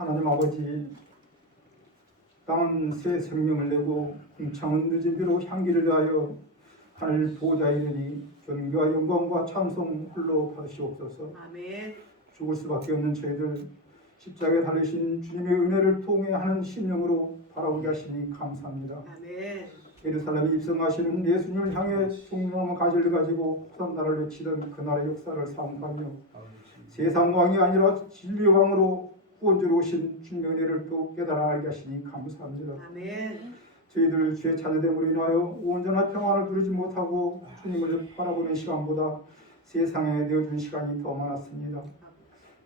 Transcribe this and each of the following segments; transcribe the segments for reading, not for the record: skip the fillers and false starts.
하나님 아버지, 땅은 새 생명을 내고 궁창은 늦은 비로 향기를 다하여 하늘 보좌에 이르니 존귀와 영광과 찬송 홀로 받으시옵소서. 아멘. 죽을 수밖에 없는 저희들 십자가에 달리신 주님의 은혜를 통해 하는 심령으로 바라보게 하시니 감사합니다. 아멘. 예루살렘에 입성하시는 예수님을 향해 숭늉한 가지를 가지고 호산나를 외치던 그날의 역사를 상고하며 세상 왕이 아니라 진리 왕으로 구원주로 오신 주님의 은혜를 또 깨달아 알게 하시니 감사합니다. 아멘. 저희들 죄 자녀됨으로 인하여 온전한 평안을 누리지 못하고 주님을 바라보는 시간보다 세상에 내어준 시간이 더 많았습니다.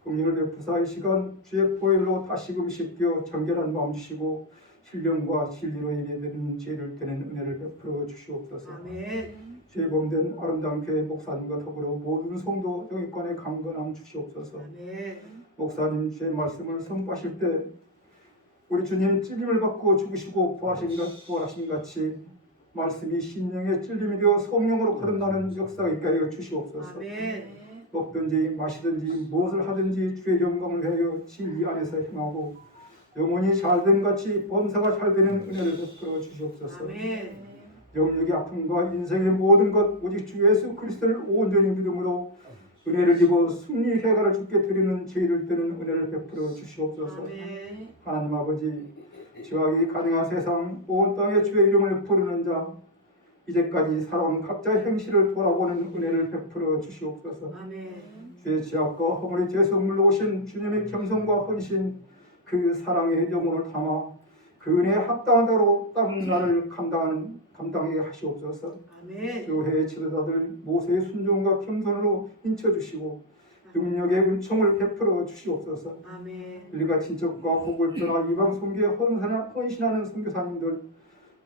긍휼을 베푸사 이 시간 주의 보혈로 다시금 씻겨 정결한 마음 주시고 신령과 진리로 예배되는 죄를 되는 은혜를 베풀어 주시옵소서. 아멘. 죄 범된 아름다운 교회 목사님과 더불어 모든 성도 영입관에 강건함 주시옵소서. 아멘. 목사님 주의 말씀을 선포하실 때 우리 주님 찔림을 받고 죽으시고 부활하신 같이 말씀이 심령의 찔림이 되어 성령으로 거듭나는 역사가 있게 하여 주시옵소서. 아멘. 먹든지 마시든지 무엇을 하든지 주의 영광을 위하여 진리 안에서 행하고 영혼이 잘됨 같이 범사가 잘되는 은혜를 베풀어 주시옵소서. 아멘. 영육의 아픔과 인생의 모든 것 오직 주 예수 그리스도를 온전히 믿음으로 은혜를 입어 승리 해가를 주께 드리는 저희들 되는 은혜를 베풀어 주시옵소서. 아멘. 하나님 아버지, 죄악이 가득한 세상 온 땅에 주의 이름을 부르는 자 이제까지 살아온 각자의 행실을 돌아보는 은혜를 베풀어 주시옵소서. 아멘. 주의 지압과 허물의 죄성물로 오신 주님의 겸손과 헌신 그 사랑의 영혼을 담아 그 은혜에 합당한 대로 땅나를 감당하게 하시옵소서. 아멘. 교회의 지도자들 모세의 순종과 겸손으로 인쳐주시고 능력의 은총을 베풀어 주시옵소서. 아멘. 일가 친척과 복을 떠나 이방 선교에 헌신하는 선교사님들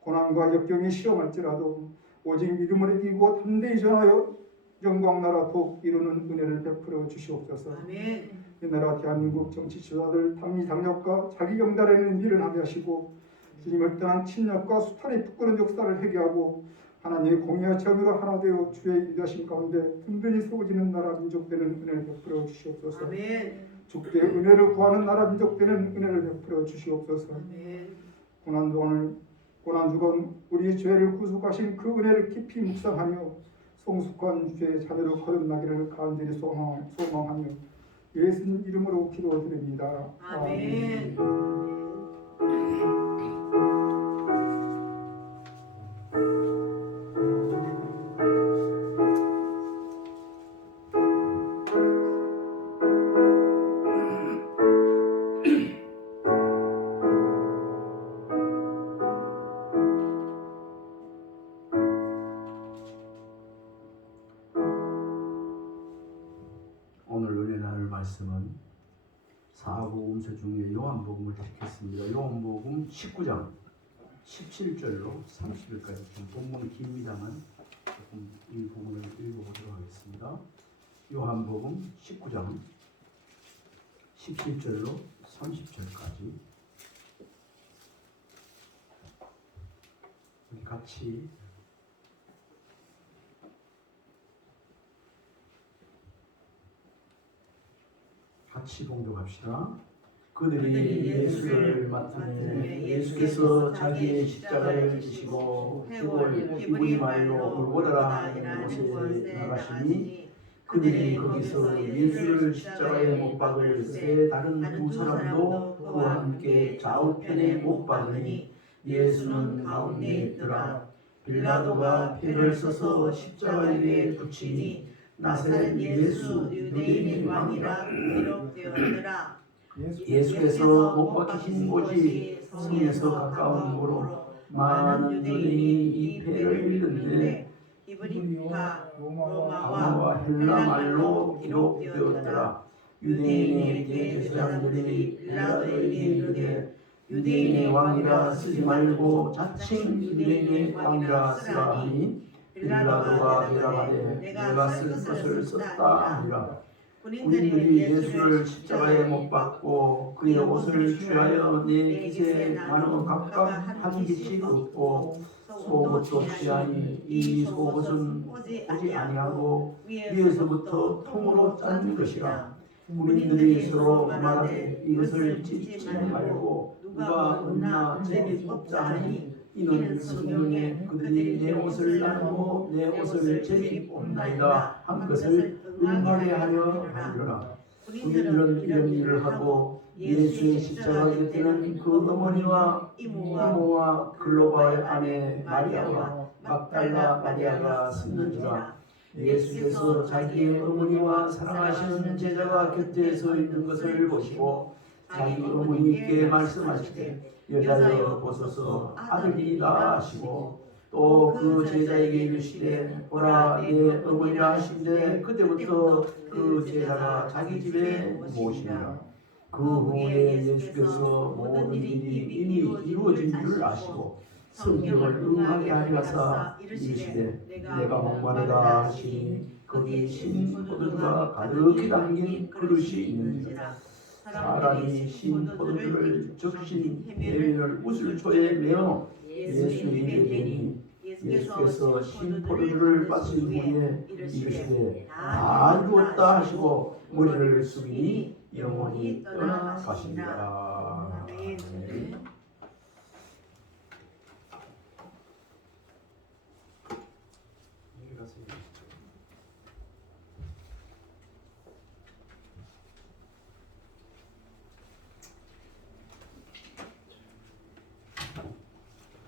고난과 역경이 시험할지라도 오직 믿음을 이기고 담대히 전하여 영광나라 독 이루는 은혜를 베풀어 주시옵소서. 아멘. 이 나라 대한민국 정치 지도자들 당리 당력과 자기 영달에는 미련하게 하시고 주님을 떠난 침략과 수탈이 부끄러운 역사를 회개하고 하나님의 공의와 정의로 하나 되어 주의 인도하심 가운데 든든히 세워지는 나라 민족 되는 은혜를 베풀어 주시옵소서. 아멘. 주께 은혜를 구하는 나라 민족 되는 은혜를 베풀어 주시옵소서. 아멘. 고난주간 우리 죄를 구속하신 그 은혜를 깊이 묵상하며 성숙한 주의 자녀로 거듭나기를 간절히 소망하며 예수님 이름으로 기도드립니다. 아멘. 오늘 은혜 나눌 말씀은 사복음서 중에 요한복음을 택했습니다. 요한복음 19장 17절로 30절까지 좀 본문이 깁니다만 조금 이 부분을 읽어보도록 하겠습니다. 요한복음 19장 17절로 30절까지 같이 봉독합시다. 그들이 예수를 맡으니 예수께서 자기의 십자가를 지시고 해골 히브리 말로 골고다라 하는 곳에 나가시니 그들이 거기서 예수를 십자가에 못 박을 때 다른 두 사람도 그와 함께 좌우편에 못 박으니 예수는 가운데 있더라. 빌라도가 패를 써서 십자가 위에 붙이니 나사렛 예수 유대인의 왕이라 기록되었더라. 예수께서 못 박히신 곳이 성에서 가까운 곳으로 많은 유대인이 이 패를 읽는데 히브리파 로마와 헬라 말로 기록되었더라. 유대인의 대제사장들이 빌라도에게 이르되 유대인의 왕이라 쓰지 말고 자칭 유대인의 왕이라 쓰라 하니 빌라도가 대답하되 내가 쓸 것을 썼다 하니라. 군인들이 예수를 십자가에 못 박고 그의 옷을 취하여 네 깃에 나눠 각각 한 깃씩 얻고 속옷도 취하니 이 속옷은 오지 아니하고 위에서부터 통으로 짠 것이라. 군인들이 서로 말하되 이것을 찢지 말고 누가 얻나 제비뽑자 하니 이는 성경에 그들이 내 옷을 나누고 내 옷을 제비뽑나이다 한 것을 응하게 하려 하리라. 군인들은 이런 일을 하고 예수의 십자가 곁에는 그 어머니와 이모와 글로바의 아내 마리아와 막달라 마리아가 섰는지라. 예수께서 자기의 어머니와 사랑하시는 제자가 곁에 서 있는 것을 보시고 자기 어머니께 말씀하시되 여자여 보소서 아들이다 하시고 또 그 제자에게 이르시되 보라 내 어머니라 하신데 그때부터 그 제자가 자기 집에 모시니라. 그 후에 예수께서 모든 일이 이미 이루어진 줄 아시고 성경을 응하게 하리라사 이르시되 내가 목마르다 하시니 거기 신 포도주가 가득히 담긴 그릇이 있는지라. 사람이 신 포도주를 적신 해면을 우슬초에 메어 예수의 입에 대니 예수께서 신 포도주를 마신 후에 이르시되 다 이루었다 하시고 머리를 숙이니 영원히 떠나가시니라.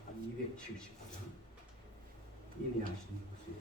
한 279장 인내하시는 것이죠.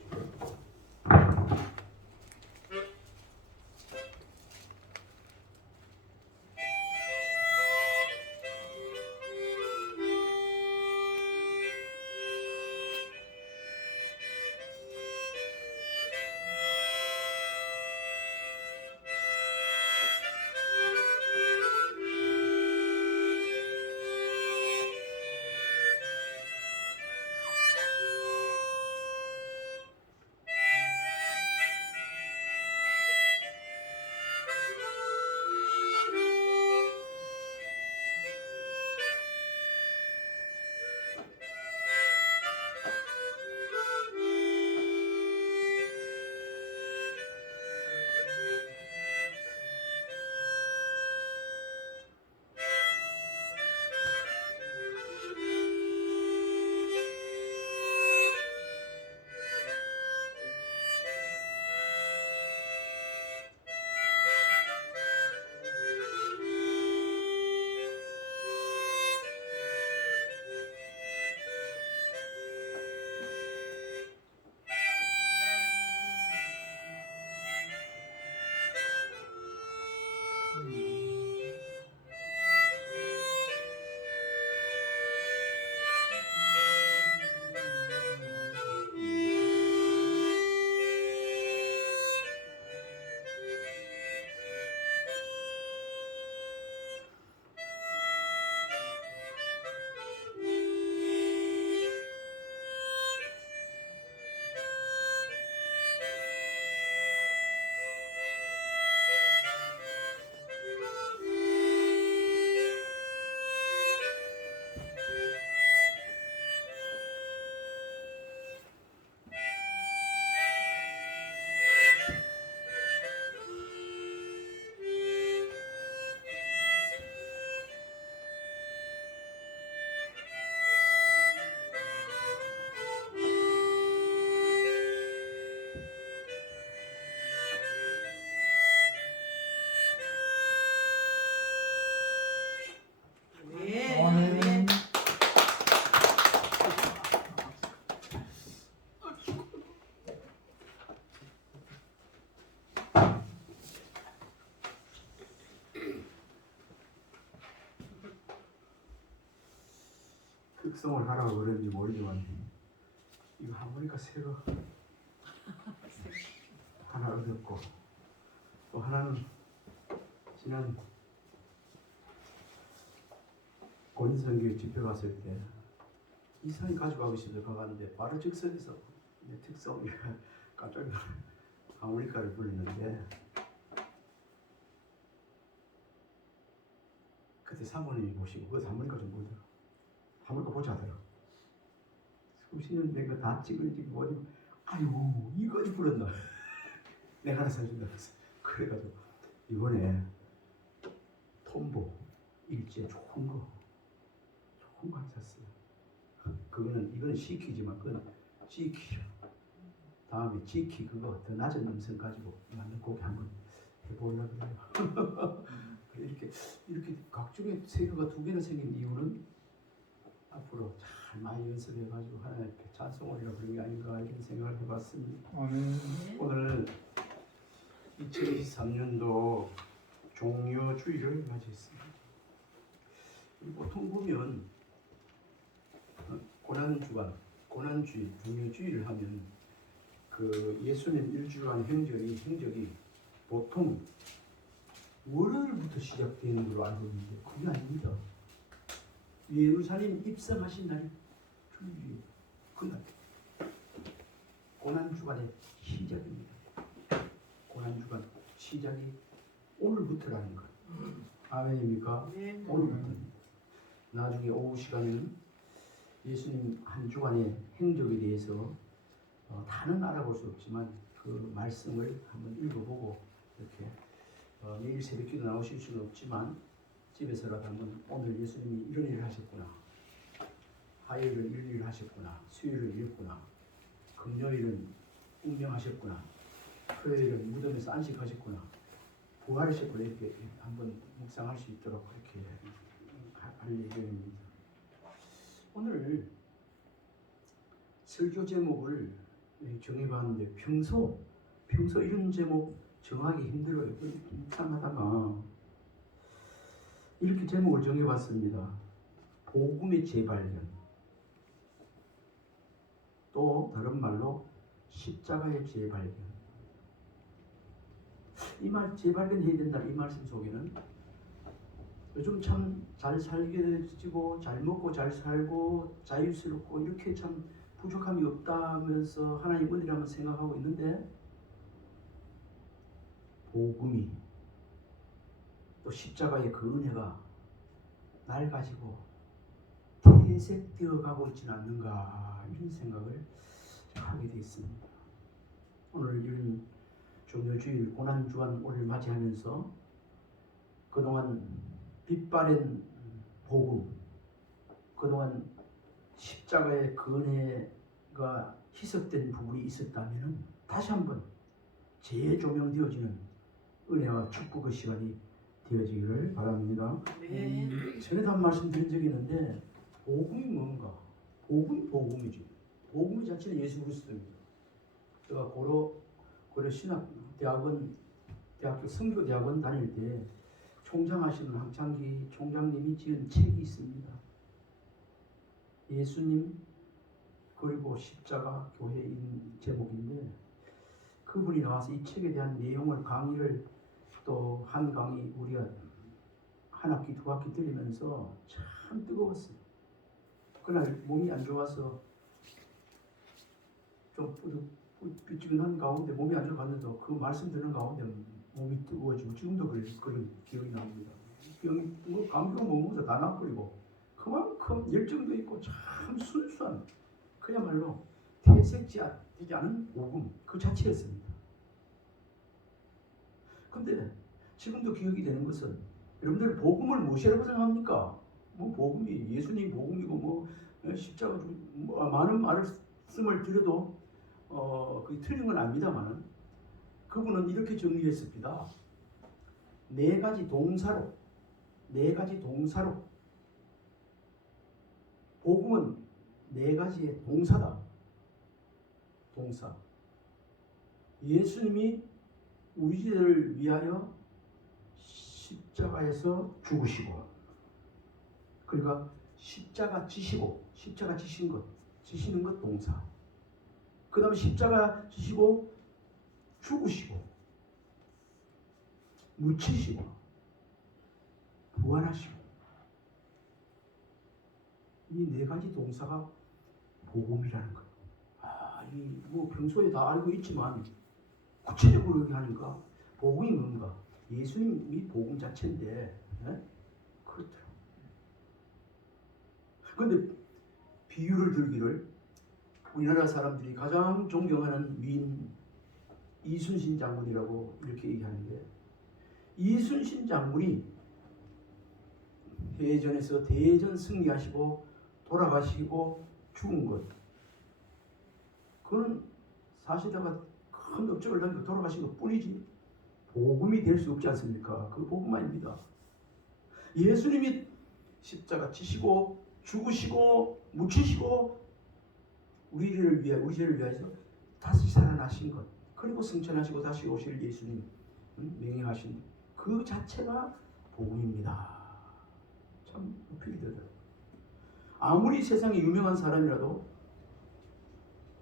특성을 하라고 그런지 모르지만 이거 하모니카 새거 하나 얻었고 또 하나는 지난 권선교 집회 갔을 때 이상히 가져가고 싶어서 가봤는데 바로 즉석에서 내 특성이라 깜짝 놀라 하모니카를 불렀는데 그때 사모님이 보시고 그 하모니카 좀 보더라. 하모니카 보자 하더라. 수십 년 된 거 다 찌그러지고 뭐지? 아이고 이거지 불렀나? 내가 하나 사준다 그랬어. 그래가지고 이번에 톰보 일제 좋은 거 하나 샀어요. 이거는 C키지만 그건 G키. 다음에 G키 그거 더 낮은 음성 가지고 맞는 곡 한번 해보려고 그래요. 이렇게 각종의 세계가 두 개나 생긴 이유는 앞으로 잘 많이 연습해가지고 하나님께 찬송하리라 그런 게 아닌가 이런 생각을 해봤습니다. 오늘 2023년도 종료주일을 맞이했습니다. 보통 보면 고난주일, 종료주일을 하면 그 예수님 일주일간 행적이 보통 월요일부터 시작되는 걸로 알고 있는데 그게 아닙니다. 예루살렘 입성하신 날이 주일이에요. 그날 고난주간의 시작입니다. 고난주간 시작이 오늘부터라는 것. 아멘입니까? 네. 오늘부터. 나중에 오후 시간에는 예수님 한 주간의 행적에 대해서 다는 알아볼 수 없지만 그 말씀을 한번 읽어보고 이렇게 매일 새벽기도 나오실 수는 없지만 집에서라도 한번 오늘 예수님이 이런 일을 하셨구나, 화요일은 이런 일을 하셨구나, 수요일은 이랬구나, 금요일은 운명하셨구나, 토요일은 무덤에서 안식하셨구나, 부활하셨구나 이렇게 한번 묵상할 수 있도록 그렇게 할 예정입니다. 오늘 설교 제목을 정해봤는데 평소 이런 제목 정하기 힘들어요. 묵상하다가 이렇게 제목을 정해봤습니다. 복음의 재발견. 또 다른 말로 십자가의 재발견. 이 말 재발견해야 된다. 이 말씀 속에는 요즘 참 잘 살게 되지고 잘 먹고 잘 살고 자유스럽고 이렇게 참 부족함이 없다면서 하나님 은혜라면 생각하고 있는데 복음이 또 십자가의 그 은혜가 날 가지고 퇴색되어 가고 있지는 않는가 이런 생각을 하게 되었습니다. 오늘 이런 종료주일 고난주간을 맞이하면서 그동안 빛바랜 복음, 그동안 십자가의 그 은혜가 희석된 부분이 있었다면 다시 한번 재조명되어지는 은혜와 축복의 시간이 되어지기를 바랍니다. 전에도 한 말씀 드린 적이 있는데 복음이 뭔가? 복음이죠. 복음 자체는 예수 그리스도입니다. 제가 고려 대학교 선교대학원 다닐 때 총장하시는 황창기 총장님이 지은 책이 있습니다. 예수님 그리고 십자가 교회인 제목인데 그분이 나와서 이 책에 대한 내용을 강의를 또 한 강의 우리가 한 학기 두 학기 들으면서 참 뜨거웠어요. 그날 몸이 안 좋아서 좀 삐죽한 가운데 몸이 안 좋았는데 그 말씀 듣는 가운데 몸이 뜨거워지고 지금도 그런 기억이 납니다. 감기가 못 먹어서 다 나버리고 그만큼 열정도 있고 참 순수한 그야말로 퇴색되지 않은 복음 그 자체였습니다. 근데 지금도 기억이 되는 것은 여러분들 복음을 무엇이라고 생각합니까? 뭐 복음이 예수님 복음이고 뭐 십자가 뭐 많은 말씀을 드려도 그게 틀린 건 압니다만은 그분은 이렇게 정리했습니다. 네 가지 동사로 복음은 네 가지의 동사다. 동사. 예수님이 우리들을 위하여 십자가에서 죽으시고 그러니까 십자가 지시고 십자가 지시는 것 동사. 그 다음에 십자가 지시고 죽으시고 묻히시고 부활하시고 이 네 가지 동사가 복음이라는 거예요. 이 뭐 평소에 다 알고 있지만 구체적으로 여기 하니까 복음이 뭔가? 예수님이 복음 자체인데 그렇더라고요. 그런데 비유를 들기를 우리나라 사람들이 가장 존경하는 위인 이순신 장군이라고 이렇게 얘기하는데 이순신 장군이 대전에서 대전 승리하시고 돌아가시고 죽은 것 그거는 사실다가 큰 업적을 남기고 돌아가신 것 뿐이지 복음이 될 수 없지 않습니까? 그 복음 아닙니다. 예수님이 십자가 지시고 죽으시고 묻히시고 우리를 위해서 다시 살아나신 것 그리고 승천하시고 다시 오실 예수님 명령하신 그 자체가 복음입니다. 참 어필이 되더라고요. 아무리 세상에 유명한 사람이라도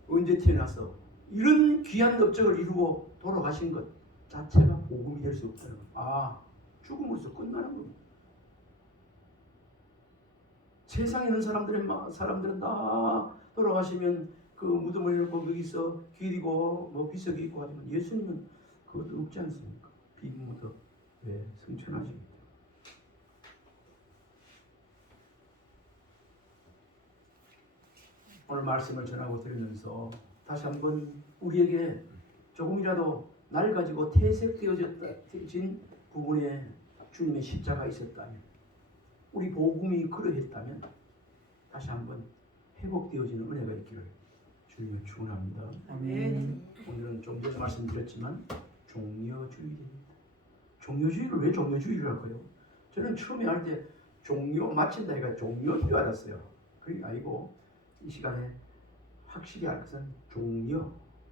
언제 태어나서 이런 귀한 업적을 이루고 돌아가신 것 자체가 복음이 될 수 없다는 거예요. 죽음으로써 끝나는 겁니다. 세상에 있는 사람들은 다 돌아가시면 그 무덤을 놓고 거기서 기리고 뭐 비석이 있고 하지만 예수님은 그것도 없지 않습니까? 비무덤 승천하시기 때문에. 오늘 말씀을 전하고 들으면서 다시 한번 우리에게 조금이라도 날 가지고 퇴색되어진 부분에 주님의 십자가 있었다면 우리 복음이 그러했다면 다시 한번 회복되어지는 은혜가 있기를 주님을 축원합니다. 아멘. 오늘은 좀 전에 말씀드렸지만 종려주일입니다. 종려주일을 왜 종려주일을 할까요? 저는 처음에 할 때 종려 마친다 해가 종려인 줄 알았어요. 그게 아니고 이 시간에 확실히 알 것은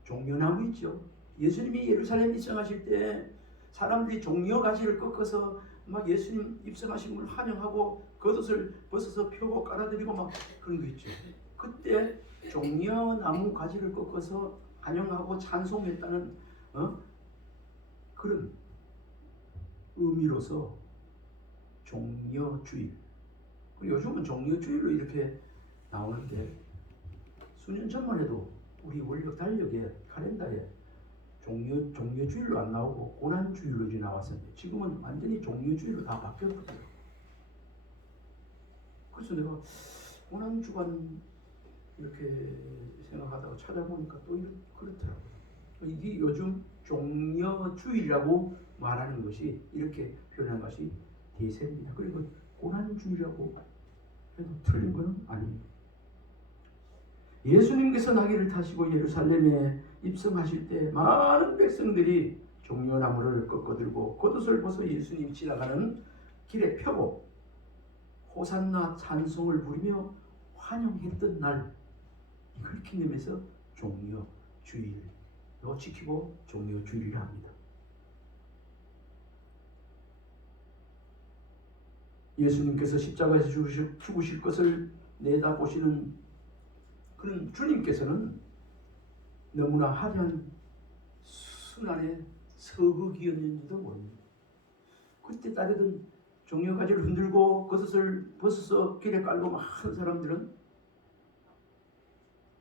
종려나무 있죠. 예수님이 예루살렘 입성하실 때 사람들이 종려 가지를 꺾어서 막 예수님 입성하신 걸 환영하고 겉옷을 벗어서 펴고 깔아드리고 막 그런 거 있죠. 그때 종려나무 가지를 꺾어서 환영하고 찬송했다는 그런 의미로서 종려주일. 그리고 요즘은 종려주일로 이렇게 나오는데 수년 전만 해도 우리 원력 달력에 칼렌더에 종려주일로 안 나오고 고난주일로 나왔었는데 지금은 완전히 종려주일로 다 바뀌었거든요. 그래서 내가 고난주간 이렇게 생각하다가 찾아보니까 또 그렇더라고요. 이게 요즘 종려주일이라고 말하는 것이 이렇게 표현한 것이 대세입니다. 그리고 고난주일이라고 해도 틀린 건 아닙니다. 예수님께서 나귀를 타시고 예루살렘에 입성하실 때 많은 백성들이 종려나무를 꺾어들고 겉옷을 벗어 예수님 지나가는 길에 펴고 호산나 찬송을 부르며 환영했던 날 이걸 기념해서 종려주일로 지키고 종려주일이라 합니다. 예수님께서 십자가에서 죽으실 것을 내다보시는 그런 주님께서는 너무나 화려한 순환의 서극이었는지도 모릅니다. 그때 따르던 종려가지를 흔들고 겉옷을 벗어서 길에 깔고 많은 사람들은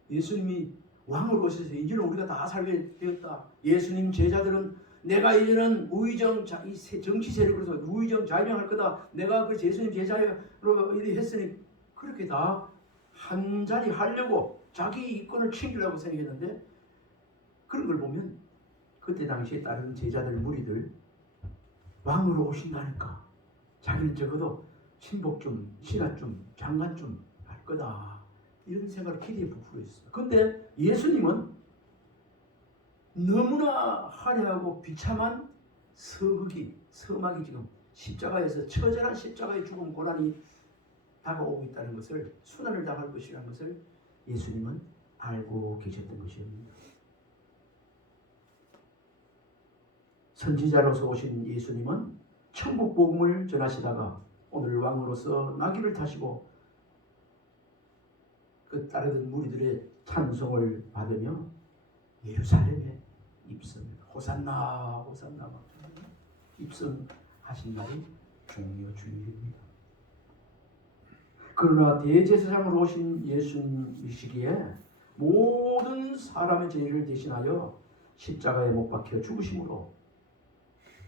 예수님이 왕으로 오셔서 이제는 우리가 다 살게 되었다. 예수님 제자들은 내가 이제는 정치 세력으로서 우의정 자명할 거다. 내가 그 예수님 제자로 했으니 그렇게 다 한 자리 하려고 자기 이권을 챙기려고 생각했는데 그런 걸 보면 그때 당시에 다른 제자들 무리들 왕으로 오신다니까 자기는 적어도 신복 좀 신하 좀 장관 좀 할 거다 이런 생각을 기대에 부풀어 있어요. 그런데 예수님은 너무나 화려하고 비참한 서막이 지금 십자가에서 처절한 십자가의 죽음 고난이 다가오고 있다는 것을 순환을 당할 것이라는 것을 예수님은 알고 계셨던 것입니다. 선지자로서 오신 예수님은 천국 복음을 전하시다가 오늘 왕으로서 나귀를 타시고 그 따르던 무리들의 찬송을 받으며 예루살렘에 입성합니다. 호산나 호산나 막 입성하신 날이 종려 주일입니다. 그러나 대제사장으로 오신 예수님이시기에 모든 사람의 죄를 대신하여 십자가에 못 박혀 죽으심으로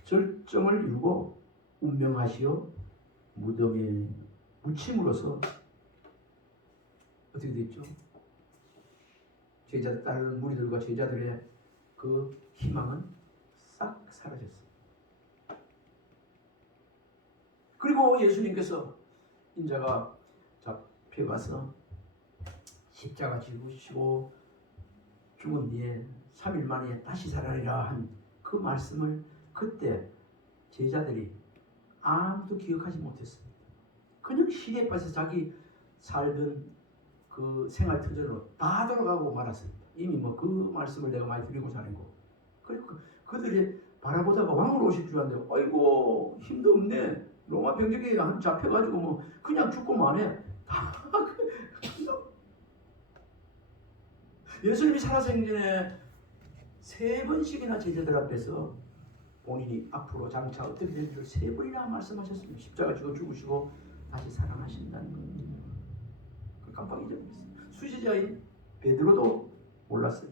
절정을 이루고 운명하시어 무덤에 묻힘으로써 어떻게 됐죠? 제자들 따르는 무리들과 제자들의 그 희망은 싹 사라졌어요. 그리고 예수님께서 인자가 잡혀가서 십자가 지고 죽은 뒤에 3일 만에 다시 살아나리라 한 그 말씀을 그때 제자들이 아무도 기억하지 못했습니다. 그냥 시계에 빠져서 자기 살던 그 생활 터전으로 다 돌아가고 말았습니다. 이미 뭐 그 말씀을 내가 많이 드리고 사는 거. 그리고 그들이 바라보다가 왕으로 오실 줄 알았는데 아이고 힘도 없네. 로마 병력에 잡혀가지고 뭐 그냥 죽고 마네. 예수님이 살아생전에 3번씩이나 제자들 앞에서 본인이 앞으로 장차 어떻게 될 줄 3번이나 말씀하셨습니다. 십자가 지고 죽으시고 다시 살아나신다는 겁니다. 깜빡 잊어버렸어요. 수제자인 베드로도 몰랐어요.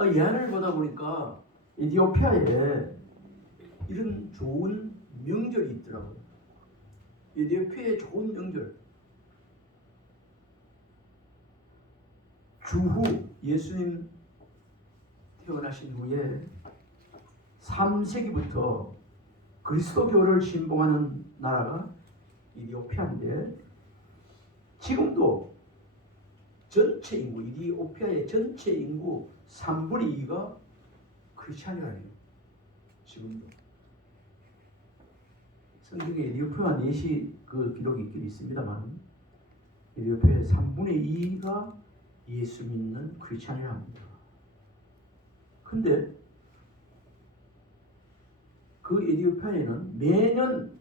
예언을 보다 보니까 에티오피아에 이런 좋은 명절이 있더라고요. 에티오피아의 좋은 명절. 주후 예수님 태어나신 후에 3세기부터 그리스도교를 신봉하는 나라가 이디오피아인데 지금도 전체 인구, 이디오피아의 전체 인구 3분의 2가 크리스찬이라는 거예요. 지금도. 성경에 이디오피아 넷이 그 기록이 있긴 있습니다만 이디오피아의 3분의 2가 예수 믿는 크리스찬이랍니다. 근데 그 에티오피아에는 매년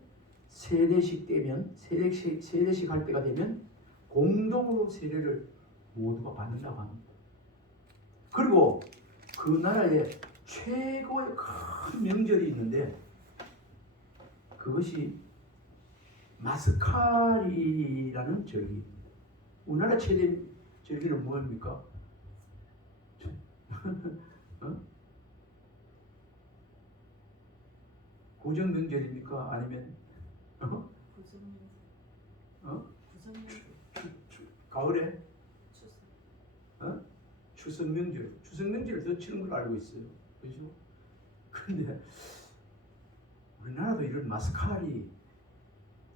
세례식 때면 세례식 할 때가 되면 공동으로 세례를 모두가 받는다고 합니다. 그리고 그 나라에 최고의 큰 명절이 있는데 그것이 마스카리라는 절기. 우리나라 최대 절기는 뭡니까? 고정 명절입니까? 아니면 가을에 추석 명절. 추석 명절을 더 치는 걸 알고 있어요. 그렇죠? 그런데 우리나라도 이런 마스카리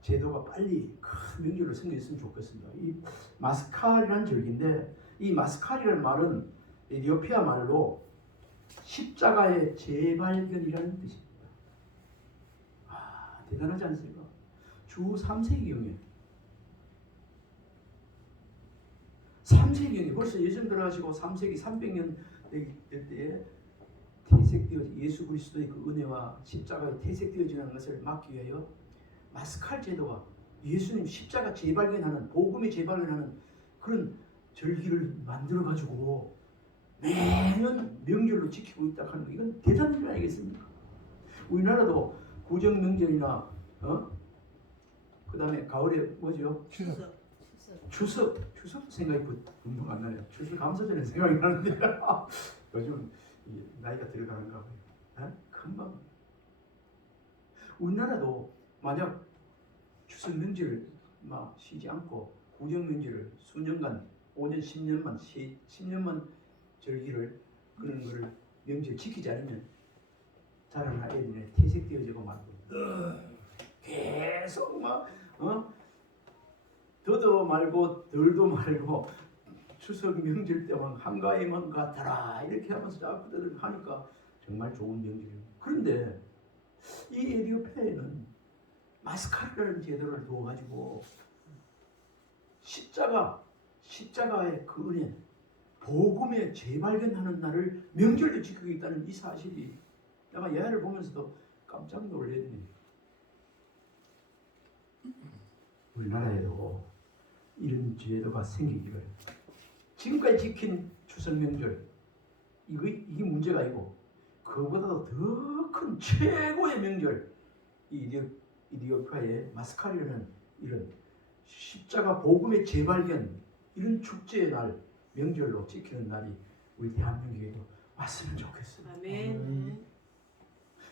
제도가 빨리 큰 명절을 생겼으면 좋겠습니다. 이 마스카리라는 절기인데 이 마스카리라는 말은 에티오피아 말로 십자가의 재발견이라는 뜻입니다. 대단하지 않습니까? 주 3세기경에 3세기경에 벌써 예전 들어가시고 3세기 300년 될 때에 퇴색되어지 예수 그리스도의 그 은혜와 십자가에 퇴색되어지는 것을 막기 위하여 마스칼 제도가 예수님 십자가 재발견하는 복음의 재발견하는 그런 절기를 만들어 가지고 매년 명절로 지키고 있다 하는 거 이건 대단한 일 아니겠습니까? 우리나라도 구정 명절이나 그다음에 가을에 뭐죠? 추석 생각이 금방 안 나네요. 추석 감사절에 생각이 나는데 요즘 나이가 들어가는가 봐요. 금방. 우리나라도 만약 추석 명절을 막 쉬지 않고 구정 명절을 수년간 5년 10년만 절기를 그런 거를 명절 지키지 않으면 자라는 애들이 퇴색되어지고 말고 계속 막 더도 말고 덜도 말고 추석 명절 때만 한가위만 같아라 이렇게 하면서 자꾸들 하니까 정말 좋은 명절이에요. 그런데 이 에티오피아에는 마스카르라는 제도를 두어가지고 십자가의 그 은혜 복음의 재발견하는 날을 명절로 지키고 있다는 이 사실이 내가 예화를 보면서도 깜짝 놀랐네. 우리나라에도 이런 제도가 생기기를 지금까지 지킨 추석 명절 이게 문제가 아니고 그보다도 더 큰 최고의 명절 이디오피아의 마스카리라는 이런 십자가 복음의 재발견 이런 축제의 날 명절로 지키는 날이 우리 대한민국에도 왔으면 좋겠어요. 아멘.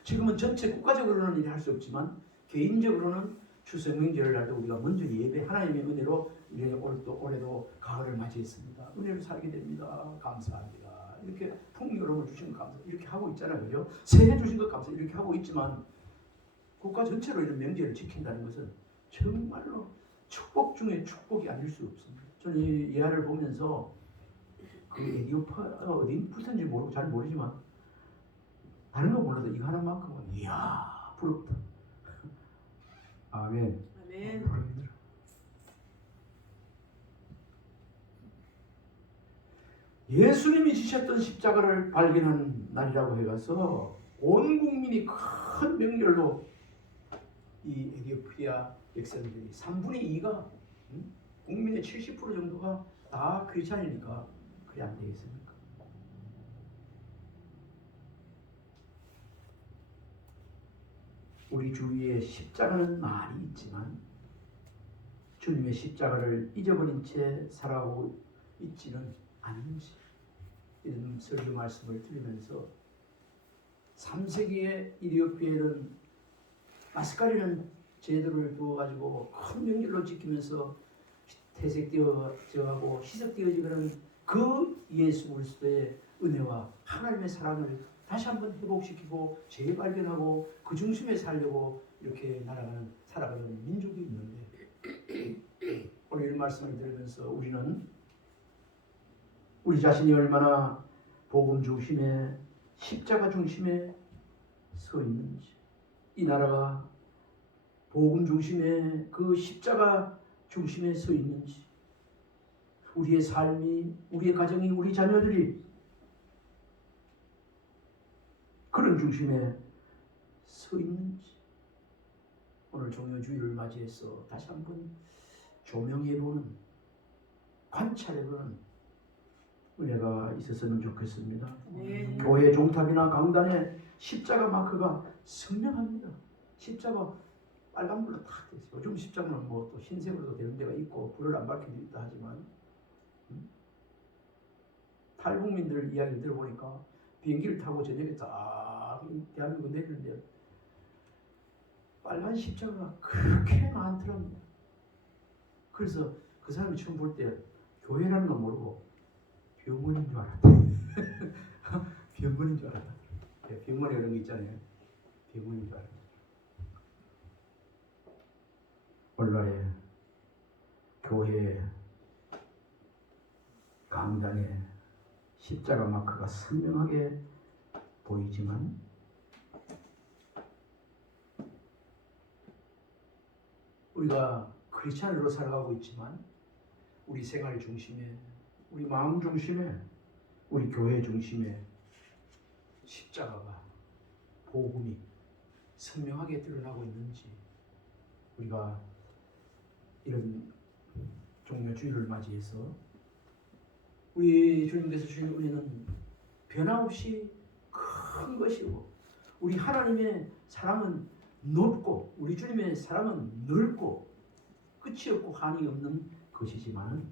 지금은 전체 국가적으로는 일을 할 수 없지만 개인적으로는 추석 명절을 날도 우리가 먼저 예배 하나님의 은혜로 올해도 가을을 맞이했습니다. 은혜로 살게 됩니다. 감사합니다. 이렇게 풍요로움을 주신 것 감사 이렇게 하고 있잖아요. 그죠? 새해 주신 것 감사 이렇게 하고 있지만 국가 전체로 이런 명절을 지킨다는 것은 정말로 축복 중에 축복이 아닐 수 없습니다. 저는 이 예화를 보면서 그 에디오피아가 어디 붙은지 모르고 잘 모르지만 다른 거 몰라도 이거 하나만큼은 이야 부럽다. 아멘. 아멘. 예수님이 지셨던 십자가를 발견한 날이라고 해가서 온 국민이 큰 명절로 이 에티오피아 백성들이 3분의 2가 국민의 70% 정도가 다 크리스찬이니까 그래 안 되겠습니까? 우리 주위에 십자가는 많이 있지만 주님의 십자가를 잊어버린 채 살아오고 있지는 않은지 이런 설교 말씀을 드리면서 3세기의 이디오피아에는 마스카리는 제도를 두어가지고 큰 명절로 지키면서 퇴색되어지고 희석되어지는 그 예수 그리스도의 은혜와 하나님의 사랑을 다시 한번 회복시키고 재발견하고 그 중심에 살려고 이렇게 살아가는 민족이 있는데 오늘 이 말씀을 들으면서 우리는 우리 자신이 얼마나 복음 중심에 십자가 중심에 서 있는지 이 나라가 복음 중심에 그 십자가 중심에 서 있는지 우리의 삶이 우리의 가정이 우리 자녀들이 그런 중심에 서 있는지 오늘 종료주일을 맞이해서 다시 한번 조명해보는 관찰해보는 은혜가 있었으면 좋겠습니다. 네. 교회 종탑이나 강단에 십자가 마크가 선명합니다. 십자가 빨간불로 탁 되어 있어요. 요즘 십자가는 뭐 또 흰색으로도 되는 데가 있고 불을 안 밝혀도 있다 하지만 탈북민들 이야기를 들어보니까 비행기를 타고 저녁에 딱 대한민국 내리는데 빨간 십자가가 그렇게 많더랍니다. 그래서 그 사람이 처음 볼 때 교회라는 건 모르고 병원인 줄 알았다. 병원인 줄 알았다. 병원에 이런 거 있잖아요. 병원인 줄 알았다. 오늘날에 교회 강단에 십자가 마크가 선명하게 보이지만 우리가 크리스찬으로 살아가고 있지만 우리 생활 중심에 우리 마음 중심에 우리 교회 중심에 십자가가 복음이 선명하게 드러나고 있는지 우리가 이런 종료주일을 맞이해서 우리 주님께서 주신 은혜는 변함없이 큰 것이고 우리 하나님의 사랑은 높고 우리 주님의 사랑은 넓고 끝이 없고 한이 없는 것이지만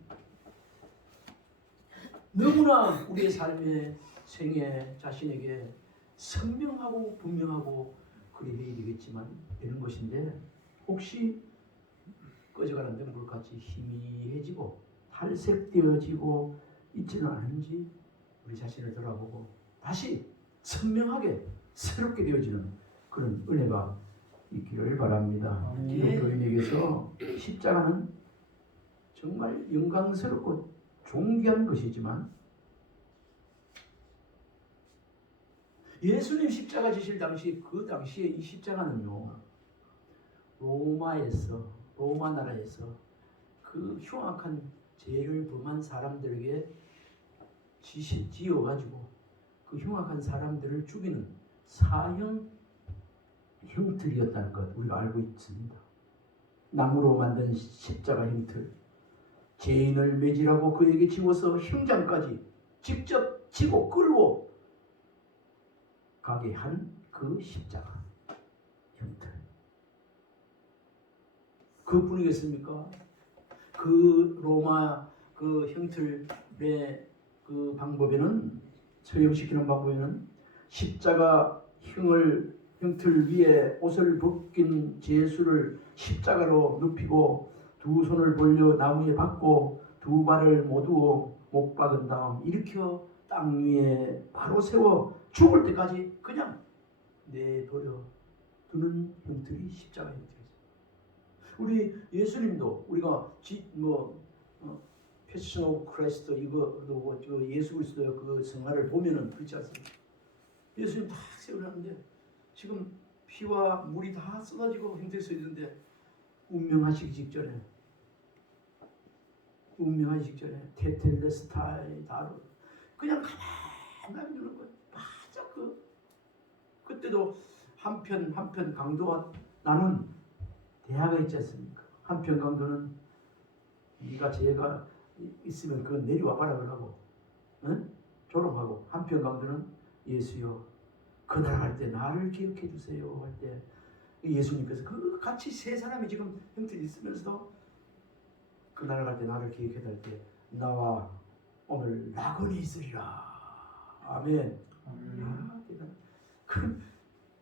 너무나 우리의 삶의 생애 자신에게 선명하고 분명하고 그리해야 되겠지만 되는 것인데 혹시 꺼져가는 등불같이 희미해지고 탈색되어지고 있지는 않은지 우리 자신을 돌아보고 다시 선명하게 새롭게 되어지는 그런 은혜가 있기를 바랍니다. 교인에게서 십자가는 정말 영광스럽고 존귀한 것이지만 예수님 십자가 지실 당시 그 당시에 이 십자가는요 로마 나라에서 그 흉악한 죄를 범한 사람들에게 지어가지고 그 흉악한 사람들을 죽이는 사형 형틀이었다는 것 우리가 알고 있습니다. 나무로 만든 십자가 형틀, 죄인을 매질하고 그에게 지워서 형장까지 직접 지고 끌고 가게 한 그 십자가 형틀. 그뿐이겠습니까? 그 로마 그 형틀의 그 방법에는, 처형시키는 방법에는 십자가 형틀 위에 옷을 벗긴 제수를 십자가로 눕히고 두 손을 벌려 나무에 박고 두 발을 모두 못 박은 다음 일으켜 땅 위에 바로 세워 죽을 때까지 그냥 내버려 두는 형틀이 십자가 형틀이죠. 우리 예수님도 우리가 패션 오브 크라이스트 이거 예수 그리스도의 그 생활을 보면은 그렇지 않습니까? 예수님 다 세우셨는데 지금 피와 물이 다 쏟아지고 형틀에 서 있는데 운명하시기 직전에 테텔레스타이 다루 그냥 가만히 두는 거예요. 맞아. 그때도 한편 강도와 나눈 대화가 있지 않습니까? 한편 강도는 네가 죄가 있으면 그건 내려와 봐라 그러고, 응? 조롱하고, 한편 강도는 예수여 그날 갈 때 나를 기억해 주세요 할 때 예수님께서 그 같이 세 사람이 지금 형틀이 있으면서도 그날 갈 때 나를 기억해 달 때 나와 오늘 낙원이 있으리라. 아멘. 그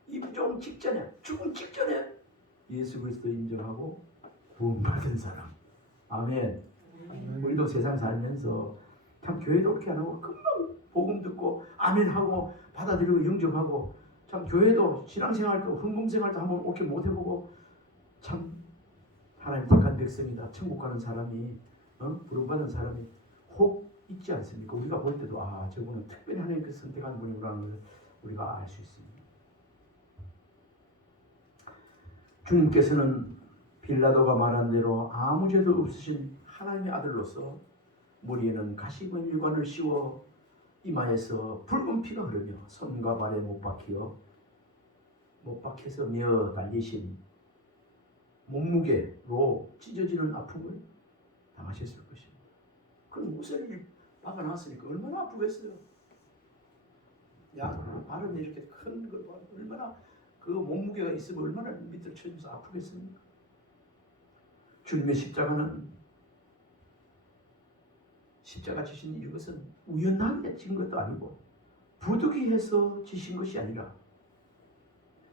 임종 직전에, 죽음 직전에 예수 그리스도 인정하고 구원받은 사람. 아멘. 우리도 세상 살면서 참 교회도 그렇게 안 하고 금방 복음 듣고 아멘하고 받아들이고 영접하고, 참 교회도 신앙생활도 헌금생활도 한번 그렇게 못 해보고, 참 하나님 택한 백성이다, 천국 가는 사람이, 부름받은 사람이 혹 있지 않습니까? 우리가 볼 때도 저분은 특별히 하나님께서 선택한 분이라는 것을 우리가 알 수 있습니다. 주님께서는 빌라도가 말한 대로 아무 죄도 없으신 하나님의 아들로서 머리에는 가시관을 씌워 이마에서 붉은 피가 흐르며 손과 발에 못 박혀서 며 달리신 몸무게로 찢어지는 아픔을 당하셨을 것입니다. 그럼 무쇠를 박아놨으니까 얼마나 아프겠어요. 발은 이렇게 큰 걸 얼마나 그 몸무게가 있으면 얼마나 밑으로 쳐져서 아프겠습니까? 주님의 십자가 지신 이것은 우연하게 진 것도 아니고 부득이해서 지신 것이 아니라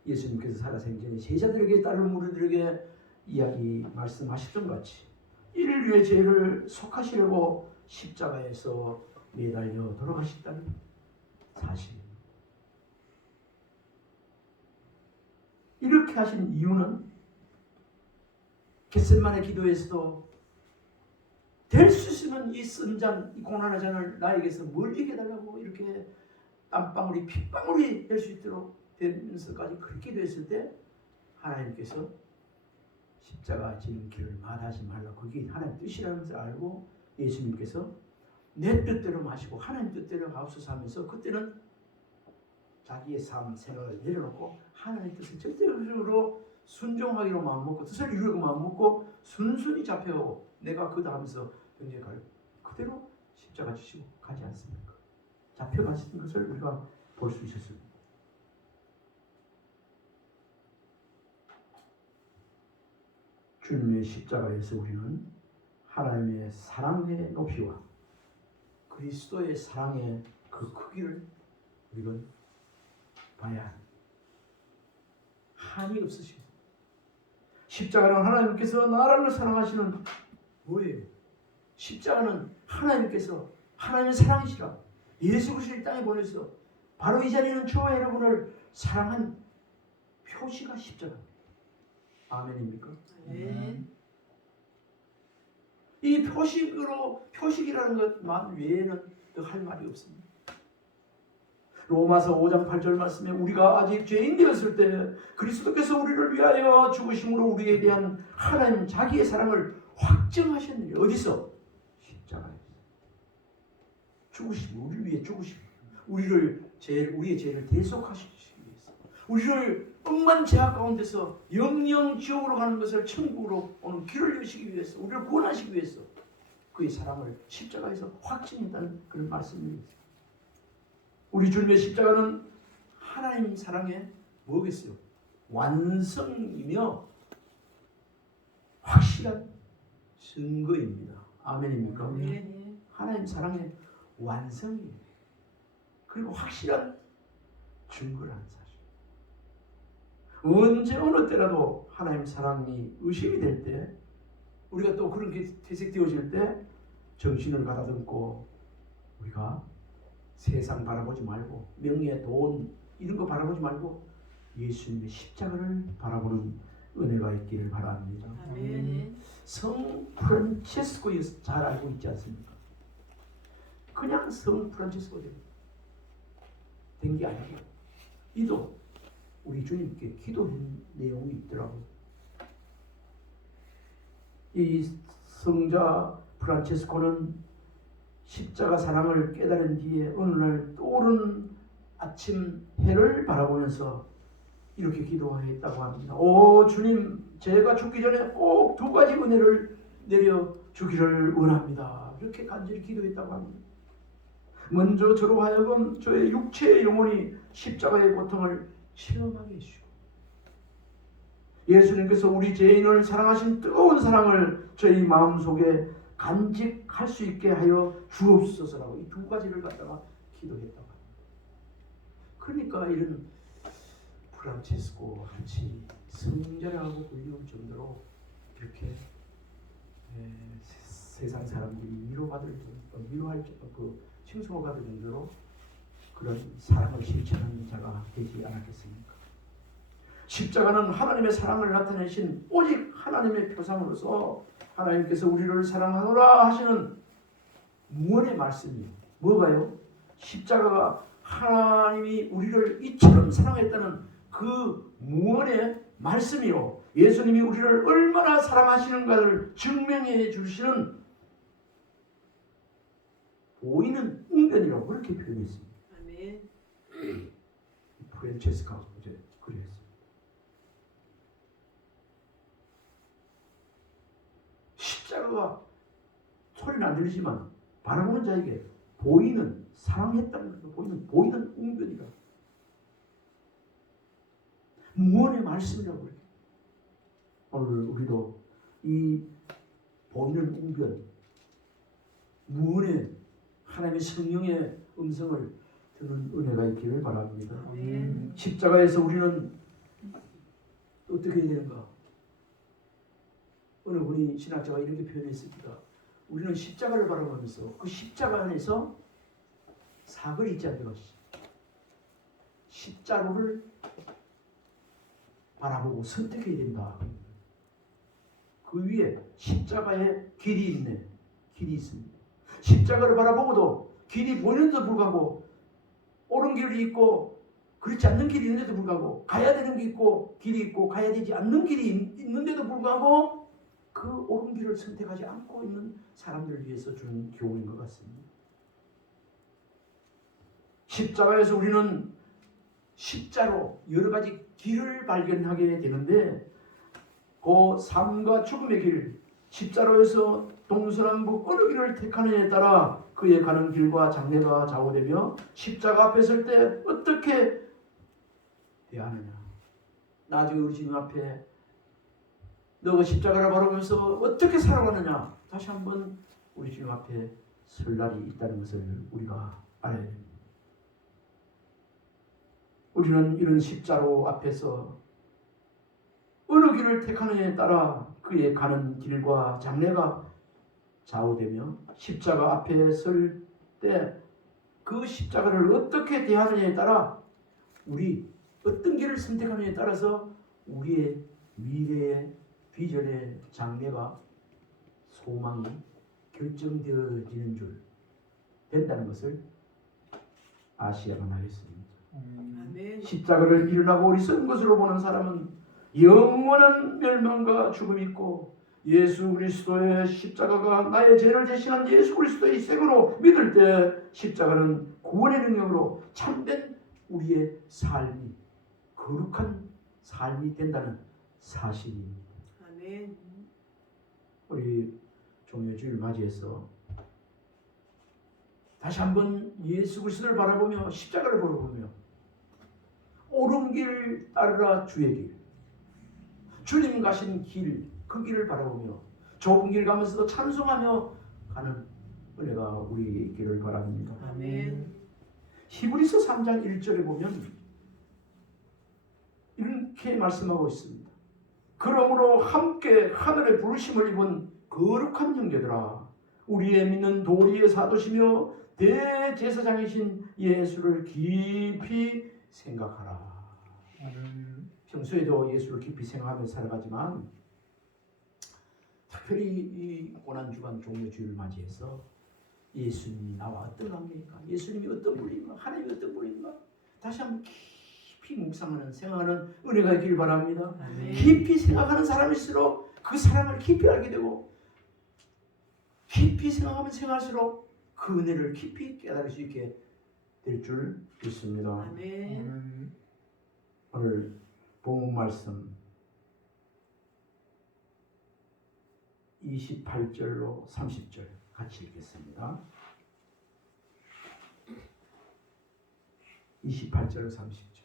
예수님께서 살아생전에 제자들에게 따른 무리들에게 말씀하셨던 같이 이를 위해 죄를 속하시려고 십자가에서 매달려 돌아가셨다는 사실입니다. 이렇게 하신 이유는 겟세마네 기도에서도 될 수 있으면 이 쓴 잔, 이 고난의 잔을 나에게서 멀리 해달라고 이렇게 땀방울이 핏방울이 될 수 있도록 되면서까지 그렇게 기도했을 때 하나님께서 십자가 지는 길을 말하지 말라, 그게 하나님 뜻이라는 것을 알고 예수님께서 내 뜻대로 마시고 하나님 뜻대로 하옵소서 하면서 그때는 자기의 생각을 내려놓고 하나님의 뜻을 절대적으로 순종하기로 마음먹고 뜻을 이루려고 마음먹고 순순히 잡혀가고 내가 그다 하면서 병정에 갈 그대로 십자가 지시고 가지 않습니까? 잡혀가시는 것을 우리가 볼 수 있었습니다. 주님의 십자가에서 우리는 하나님의 사랑의 높이와 그리스도의 사랑의 그 크기를 우리는 봐야 합니다. 한이 없으십니다. 십자가는 하나님께서 나라를 사랑하시는 뭐예요? 십자가는 하나님께서 하나님의 사랑이시라 예수 그리스도를 땅에 보내서 바로 이 자리는 저와 여러분을 사랑한 표시가 십자가입니다. 아멘입니까? 아멘. 이 표식이라는 것만 외에는 더 할 말이 없습니다. 로마서 5장 8절 말씀에 우리가 아직 죄인 되었을 때 그리스도께서 우리를 위하여 죽으심으로 우리에 대한 하나님 자기의 사랑을 확증하셨느니 어디서? 십자가에서. 죽으심, 우리를 위해 죽으심, 우리의 죄를 대속하시기 위해서, 우리를 억만 죄악 가운데서 영영 지옥으로 가는 것을 천국으로 오는 길을 여시기 위해서, 우리를 구원하시기 위해서 그의 사랑을 십자가에서 확증했다는 그런 말씀입니다. 우리 주님의 십자가는 하나님 사랑의 뭐겠어요? 완성이며 확실한 증거입니다. 아멘입니까? 아멘. 하나님 사랑의 완성이에요. 그리고 확실한 증거라는 사실. 언제 어느 때라도 하나님 사랑이 의심이 될 때, 우리가 또 그런 게 퇴색되어질 때 정신을 가다듬고 우리가 세상 바라보지 말고 명예, 돈 이런 거 바라보지 말고 예수님의 십자가를 바라보는 은혜가 있기를 바랍니다. 아멘. 성 프란체스코 잘 알고 있지 않습니까? 그냥 성 프란체스코 된 게 아니고 이도 우리 주님께 기도한 내용이 있더라고요. 이 성자 프란체스코는 십자가 사랑을 깨달은 뒤에 어느 날 떠오른 아침 해를 바라보면서 이렇게 기도했다고 합니다. 오 주님, 제가 죽기 전에 꼭 2가지 은혜를 내려 주기를 원합니다. 이렇게 간절히 기도했다고 합니다. 먼저 저로 하여금 저의 육체의 영혼이 십자가의 고통을 체험하게 해주시고, 예수님께서 우리 죄인을 사랑하신 뜨거운 사랑을 저희 마음속에 간직할 수 있게 하여 주옵소서라고 이 2가지를 갖다가 기도했다고 합니다. 그러니까 이런 프란체스코 한치 성자라고 불리울 정도로 이렇게 세상 사람들이 위로할 칭송을 받을 정도로 그런 사랑을 실천하는 자가 되지 않았겠습니까? 십자가는 하나님의 사랑을 나타내신 오직 하나님의 표상으로서 하나님께서 우리를 사랑하노라 하시는 무언의 말씀이에요. 뭐가요? 십자가가 하나님이 우리를 이처럼 사랑했다는 그 무언의 말씀이요, 예수님이 우리를 얼마나 사랑하시는가를 증명해 주시는 보이는 웅변이라고 그렇게 표현했습니다. 아멘. 프란체스코가 이제 그랬습니다. 십자가가 소리는 안 들리지만 바라보는 자에게 보이는, 사랑했다는 것을 보이는 웅변이라, 무언의 말씀이라고 그래요. 오늘 우리도 이 보이는 웅변, 무언의 하나님의 성령의 음성을 듣는 은혜가 있기를 바랍니다. 아멘. 십자가에서 우리는 어떻게 해야 되는가? 어느 분이 신학자가 이렇게 표현했습니다. 우리는 십자가를 바라보면서 그 십자가 안에서 사글이 있지 않는 것이 십자로를 바라보고 선택해야 된다. 그 위에 십자가의 길이 있네. 길이 있습니다. 십자가를 바라보고도 길이 보이는데도 불구하고 옳은 길이 있고 그렇지 않는 길이 있는데도 불구하고 가야 되는 게 있고 길이 있고 가야 되지 않는 길이 있는데도 불구하고 그 옳은 길을 선택하지 않고 있는 사람들을 위해서 주는 교훈인 것 같습니다. 십자가에서 우리는 십자로 여러 가지 길을 발견하게 되는데 그 삶과 죽음의 길, 십자로에서 동서남북 어느 길을 택하느냐에 따라 그의 가는 길과 장래가 좌우되며 십자가 앞에 설 때 어떻게 대하느냐. 나중에 우리 주님 앞에 너가 십자가를 바라보면서 어떻게 살아가느냐, 다시 한번 우리 주님 앞에 설 날이 있다는 것을 우리가 알아야 됩니다. 우리는 이런 십자로 앞에서 어느 길을 택하느냐에 따라 그의 가는 길과 장래가 좌우되며 십자가 앞에 설 때 그 십자가를 어떻게 대하느냐에 따라 우리 어떤 길을 선택하느냐에 따라서 우리의 미래의 비전의 장래가 소망이 결정되어지는 줄 된다는 것을 아시야만 하겠습니다. 아멘. 십자가를 일어나고 우리 선 것으로 보는 사람은 영원한 멸망과 죽음이 있고 예수 그리스도의 십자가가 나의 죄를 대신한 예수 그리스도의 생으로 믿을 때 십자가는 구원의 능력으로 참된 우리의 삶이 거룩한 삶이 된다는 사실입니다. 아멘. 우리 종료주일 맞이해서 다시 한번 예수 그리스도를 바라보며 십자가를 바라보며 옳은 길 따르라 주의 길, 주님 가신 길, 그 길을 바라보며 좁은 길 가면서도 찬송하며 가는 은혜가 우리 있기를 바랍니다. 아멘. 히브리서 3장 1절에 보면 이렇게 말씀하고 있습니다. 그러므로 함께 하늘의 부르심을 입은 거룩한 형제들아, 우리의 믿는 도리의 사도시며 대제사장이신 예수를 깊이 생각하라. 평소에도 예수를 깊이 생각하며 살아가지만 특별히 이 고난주간 종료주일을 맞이해서 예수님이 나와 어떤 관계인가, 예수님이 어떤 분인가, 하나님이 어떤 분인가 다시 한번 깊이 묵상하는 생각하는 은혜가 있길 바랍니다. 아멘. 깊이 생각하는 사람일수록 그 사람을 깊이 알게 되고, 깊이 생각하면 생각할수록 그 은혜를 깊이 깨달을 수 있게 될 줄 믿습니다. 아멘. 오늘 본문 말씀 28절로 30절 같이 읽겠습니다. 28절 30절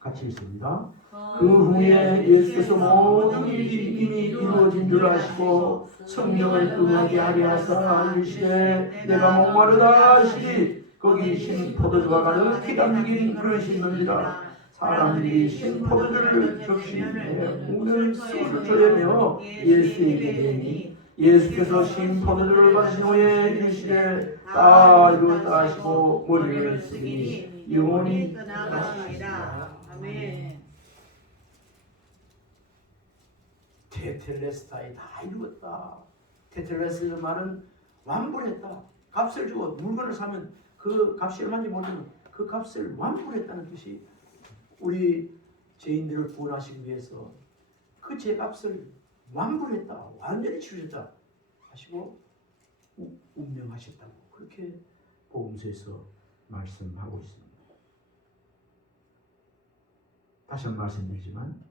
같이 읽습니다. 그 후에 예수께서 모든 일이 이미 이루어진 줄 아시고 성령을 응하게 하게 하사 이르시되 내가 목마르다 하시니 거기 신 포도주가 가득히 담긴 그릇이 있느니라. 사람들이 신 포도주를 적시에 우는 술을 쪼개며 예수에게 내니 예수께서 신 포도주를 마신 후에 이르시되 다 이루었다 하시고 머리를 숙이니 영원히 떠나가니라. 아멘. 테텔레스타이 다 이루었다. 테텔레스의 말은 완불했다. 값을 주고 물건을 사면 그 값이 얼마인지 모르면 그 값을 완불했다는 뜻이, 우리 죄인들을 구원하시기 위해서 그 죄값을 완불했다, 완전히 치우셨다 하시고 운명하셨다고 그렇게 복음서에서 말씀하고 있습니다. 다시 한번 말씀드리지만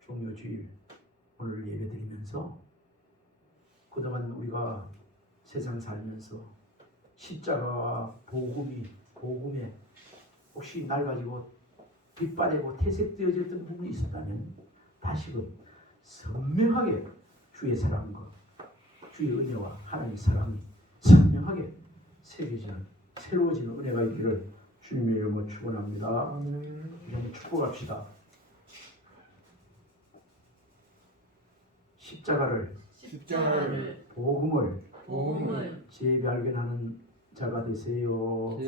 종료주일 오늘 예배드리면서 그동안 우리가 세상 살면서 십자가와 복음에 혹시 날 가지고 빗바래고 퇴색되어졌던 부분이 있었다면 다시금 선명하게 주의 사랑과 주의 은혜와 하나님의 사랑이 선명하게 새겨지는 새로워지는 은혜가 있기를 주님의 이름으로 축원합니다. 이제 축복합시다. 십자가를 복음을 재발견하는 자가 되세요.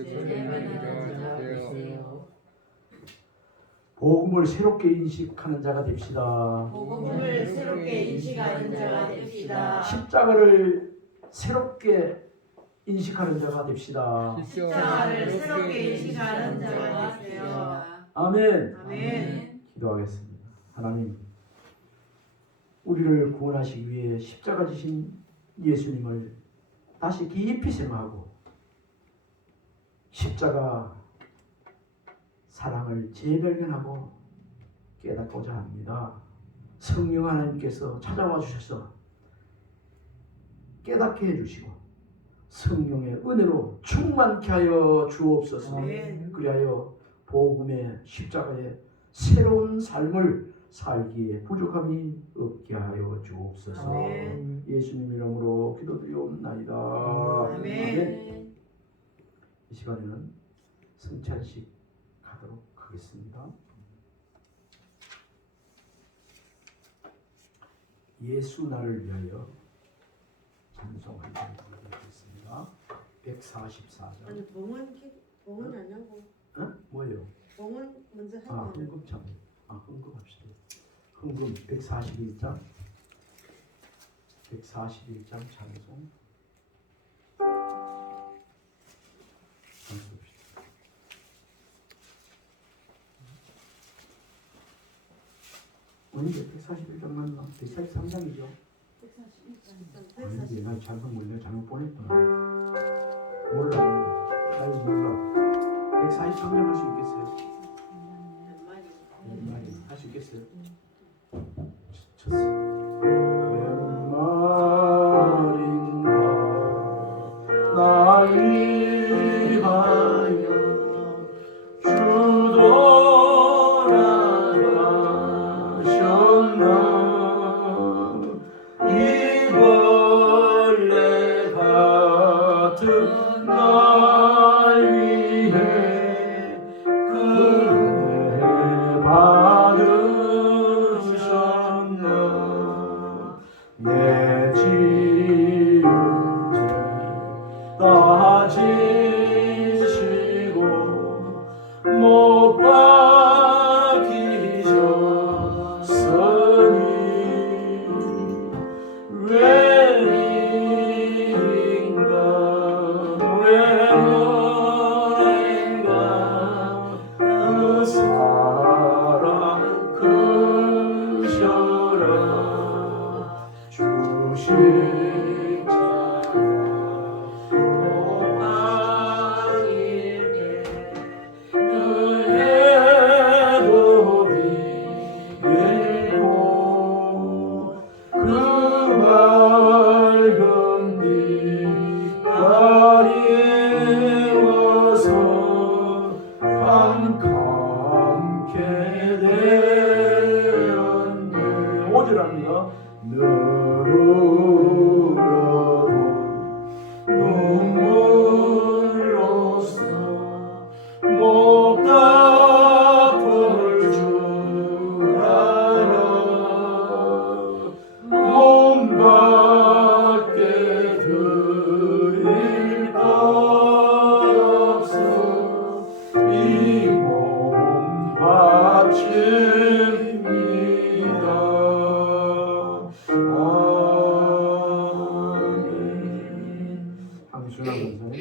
복음을 새롭게 인식하는 자가 됩시다. 복음을 새롭게 인식하는 자가 됩시다. 십자가를 새롭게 인식하는 자가 됩시다. 십자가를 새롭게 인식하는 자가 되세요. 아멘. 아멘. 기도하겠습니다. 하나님, 우리를 구원하시기 위해 십자가 지신 예수님을 다시 깊이 생각하고 십자가 사랑을 재발견하고 깨닫고자 합니다. 성령 하나님께서 찾아와 주셔서 깨닫게 해주시고 성령의 은혜로 충만케 하여 주옵소서. 아멘. 그리하여 복음의 십자가의 새로운 삶을 살기에 부족함이 없게 하여 주옵소서. 아멘. 예수님 이름으로 기도드리옵나이다. 아멘. 이 시간에는 성찬식 하도록 하겠습니다. 예수 나를 위하여 찬송하는 드리겠습니다. 144장. 아니 봉은 안 하고 뭐예요? 봉은 먼저 아, 하고. 헌금 참. 헌금합시다. 헌금 141장. 141장 찬송. 찬송합시다. 오늘 141장 맞나? 143장이죠? 141장. 나 찬송 몰래 잘못 보냈구나. 몰라. 나 몰라. 143장 할 수 있겠어요? 몇 마리? 있어요. 쳤어요. 말인가 날 위하여 주돌아가셨나 이벌레 같은 날 위해 그네 받으셨나 내 지은 죄 다 지시고 못 박히셨으니 왜인가 왜인가 그 사랑 크셔라 주식자가 도망일게 그 해도 비밀고 그 맑은 빛깔이 와서 캄캄케 되었네 오지랍니다 너로라도 눈물로써 못 갚을 줄 알아 몸 밖에 드릴 것 없어 이 몸 바칩니다 아멘 한번 주나 감사해요.